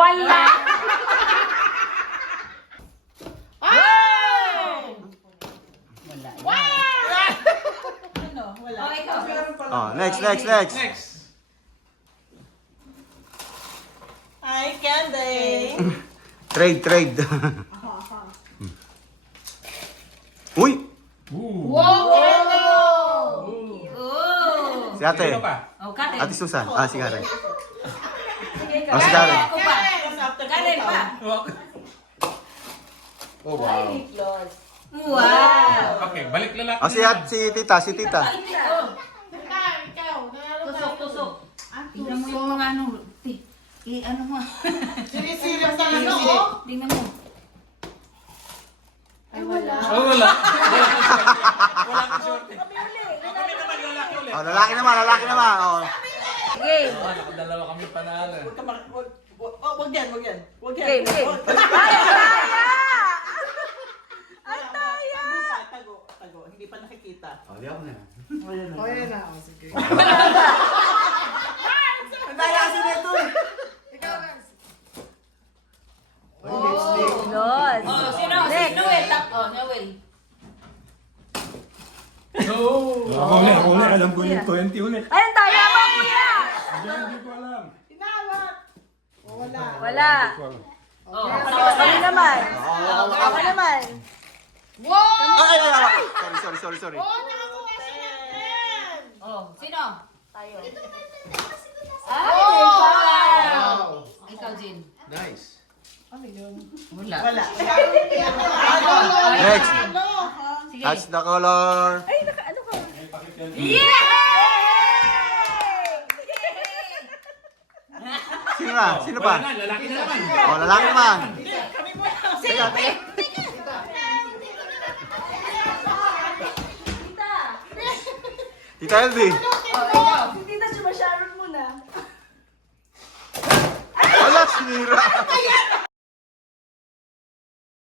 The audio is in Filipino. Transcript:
Wala! Oh, next. Hi, Candy! Trade. Uy! Wow! Si ate. Sino pa? Oh, Karen. Ate Susan. Si Karen. Sige, Oh, si Karen. Ako pa. Karen pa. Oh, wow. Wow! Okay, balik lalaki. Si tita. Oh, tusok. Tingnan mo yung mga ano. Ano mo? Sinisilip sa ano, oh? Tingnan mo. Ay, wala. Oh, wala. Wala ka shorty. Kami naman lalaki ulit. Oh, lalaki naman. Oh. Sige. Nakadalawa kami panalo. Wag yan. Okay. Ang daya! Tago. Hindi pa nakikita. Di ako na. Ayan na. Sige. Ang daya kasi nito. Los. Oh, sino? Si Noel. Noel. Ako ulit. Alam ko yung 20 ulit. Ay, ang daya mo, kuya! Hindi ko alam. Tinawag! Wala. Wala. Oh, kami naman. Ako naman. Ay. Sorry. Nakakuha si Nathan! Oh, sino? Tayo. Oh! Wow! Ikaw, Jin. Nice. Wala. Next. Sige. That's the color. Ay, ano ka? Yay! Sino pa? Wala na, lalaki na naman. Oh, lalaki naman. Kami mo. Teka. Tita Elvie. Si Tita Sharon muna. Wala, sinira.